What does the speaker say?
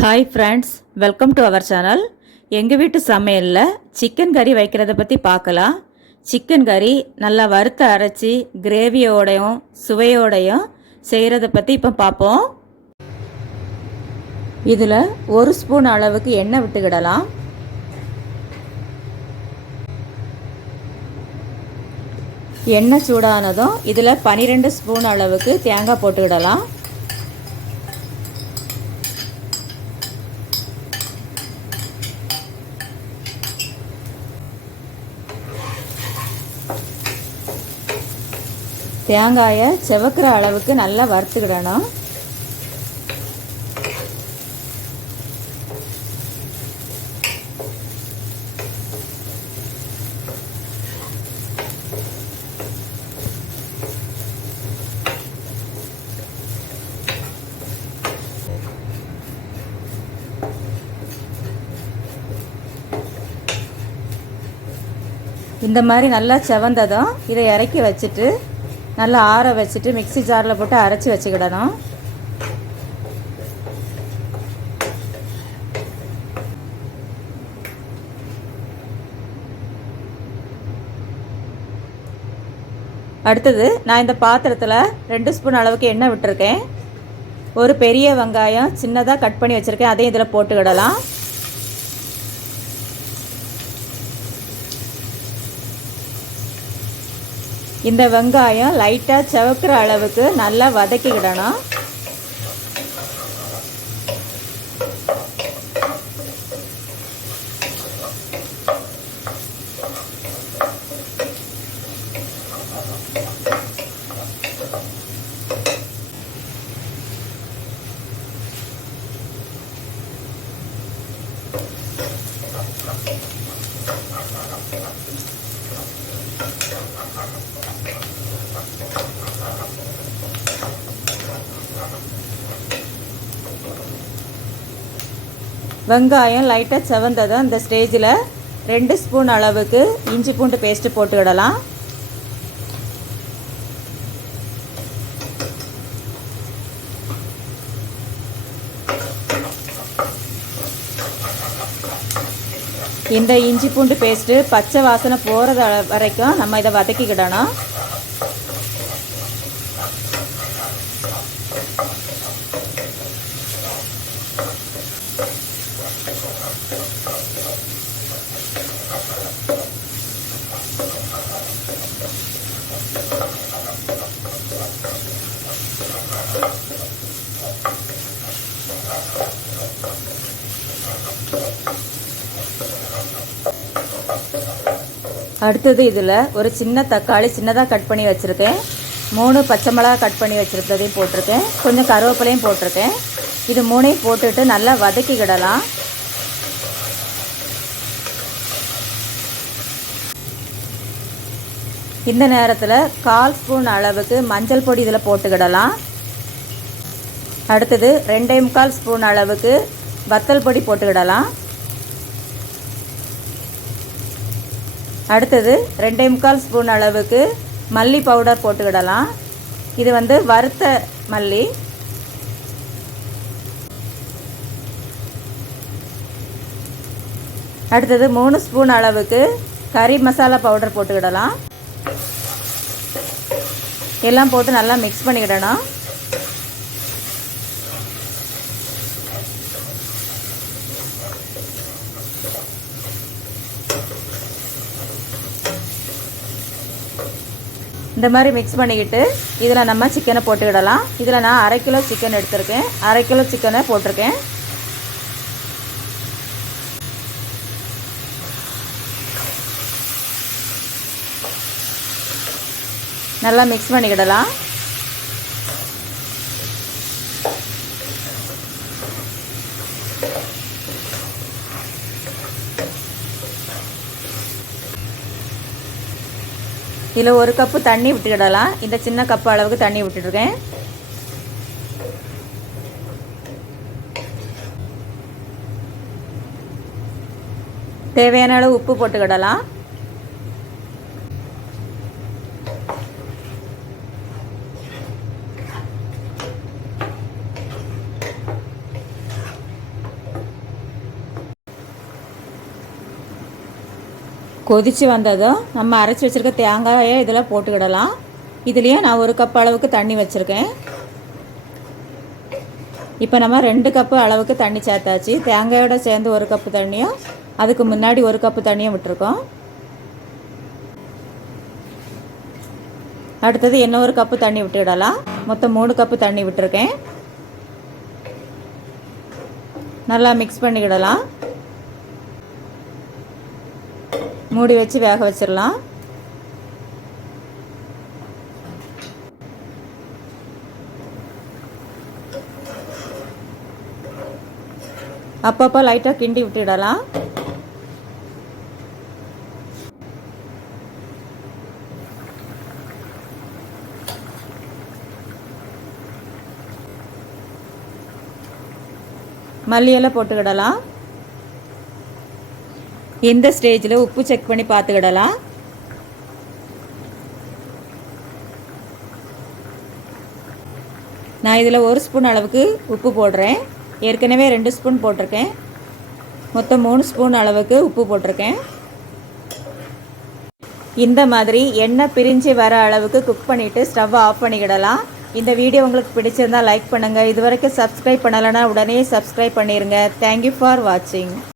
Hi friends, welcome to our channel. எங்கள் வீட்டு சமையலில் சிக்கன் கறி வைக்கிறத பற்றி பார்க்கலாம். சிக்கன் கறி நல்லா வறுத்து அரைச்சி கிரேவியோடையும் சுவையோடையும் செய்கிறத பற்றி இப்போ பார்ப்போம். இதில் 1 ஸ்பூன் அளவுக்கு எண்ணெய் விட்டுக்கிடலாம். எண்ணெய் சூடானதும் இதில் 12 ஸ்பூன் அளவுக்கு தேங்காய் போட்டுக்கிடலாம். தேங்காயை செவக்கிற அளவுக்கு நல்லா வறுத்துக்கிடணும். இந்த மாதிரி நல்லா செவந்ததும் இதை இறக்கி வச்சுட்டு நல்லா ஆற வச்சுட்டு மிக்ஸி ஜாரில் போட்டு அரைச்சி வச்சுக்கிடணும். அடுத்தது நான் இந்த பாத்திரத்தில் 2 ஸ்பூன் அளவுக்கு எண்ணெய் விட்டுருக்கேன். ஒரு பெரிய வெங்காயம் சின்னதாக கட் பண்ணி வச்சுருக்கேன், அதையும் இதில் போட்டுக்கிடலாம். இந்த வெங்காயம் லைட்டாக செவக்கிற அளவுக்கு நல்லா வதக்கிக்கிடணும். வெங்காயம் லைட்டாக செவந்ததும் இந்த ஸ்டேஜில் 2 ஸ்பூன் அளவுக்கு இஞ்சி பூண்டு பேஸ்ட்டு போட்டுக்கிடலாம். இந்த இஞ்சி பூண்டு பேஸ்ட்டு பச்சை வாசனை போகிறது வரைக்கும் நம்ம இதை வதக்கிக்கிடணும். அடுத்தது இதில் ஒரு சின்ன தக்காளி சின்னதாக கட் பண்ணி வச்சுருக்கேன். 3 பச்சை மிளகா கட் பண்ணி வச்சுருக்கதையும் போட்டிருக்கேன். கொஞ்சம் கருவேப்பிலையும் போட்டிருக்கேன். இது 3ஐயும் போட்டுட்டு நல்லா வதக்கிக்கிடலாம். இந்த நேரத்தில் 1/4 ஸ்பூன் அளவுக்கு மஞ்சள் பொடி இதில் போட்டுக்கிடலாம். அடுத்தது 2.25 ஸ்பூன் அளவுக்கு வத்தல் பொடி போட்டுக்கிடலாம். அடுத்தது 2.25 ஸ்பூன் அளவுக்கு மல்லி பவுடர் போட்டுக்கிடலாம். இது வறுத்த மல்லி. அடுத்தது 3 ஸ்பூன் அளவுக்கு கறி மசாலா பவுடர் போட்டுக்கிடலாம். எல்லாம் போட்டு நல்லா மிக்ஸ் பண்ணிக்கிடணும். இந்த மாதிரி மிக்ஸ் பண்ணிக்கிட்டு இதில் நம்ம சிக்கனை போட்டுக்கிடலாம். இதில் நான் 1/2 கிலோ சிக்கன் எடுத்திருக்கேன். 1/2 கிலோ சிக்கனை போட்டிருக்கேன். நல்லா மிக்ஸ் பண்ணிக்கிடலாம். இதில் 1 கப்பு தண்ணி விட்டுக்கிடலாம். இந்த சின்ன கப்பு அளவுக்கு தண்ணி விட்டுருக்கேன். தேவையான அளவு உப்பு போட்டுக்கிடலாம். கொதித்து வந்ததும் நம்ம அரைச்சி வச்சுருக்க தேங்காயை இதில் போட்டுக்கிடலாம். இதுலேயே நான் 1 கப் அளவுக்கு தண்ணி வச்சுருக்கேன். இப்போ நம்ம 2 கப்பு அளவுக்கு தண்ணி சேர்த்தாச்சு. தேங்காயோட சேர்ந்து 1 கப்பு தண்ணியும் அதுக்கு முன்னாடி 1 கப்பு தண்ணியும் விட்டுருக்கோம். அடுத்தது இன்னும் 1 கப்பு தண்ணி விட்டுக்கிடலாம். மொத்தம் 3 கப்பு தண்ணி விட்டுருக்கேன். நல்லா மிக்ஸ் பண்ணிக்கிடலாம். மூடி வச்சு வேக வச்சிடலாம். அப்பப்போ லைட்டாக கிண்டி விட்டுடலாம். மல்லி இலை போட்டுக்கிடலாம். இந்த ஸ்டேஜில் உப்பு செக் பண்ணி பார்த்துக்கிடலாம். நான் இதில் 1 ஸ்பூன் அளவுக்கு உப்பு போடுறேன். ஏற்கனவே 2 ஸ்பூன் போட்டிருக்கேன். மொத்தம் 3 ஸ்பூன் அளவுக்கு உப்பு போட்டிருக்கேன். இந்த மாதிரி எண்ணெய் பிரிஞ்சு வர அளவுக்கு குக் பண்ணிவிட்டு ஸ்டவ் ஆஃப் பண்ணிக்கிடலாம். இந்த வீடியோ உங்களுக்கு பிடிச்சிருந்தால் லைக் பண்ணுங்கள். இது வரைக்கும் சப்ஸ்கிரைப் பண்ணலைன்னா உடனே சப்ஸ்கிரைப் பண்ணிடுங்க. தேங்க்யூ ஃபார் வாட்சிங்.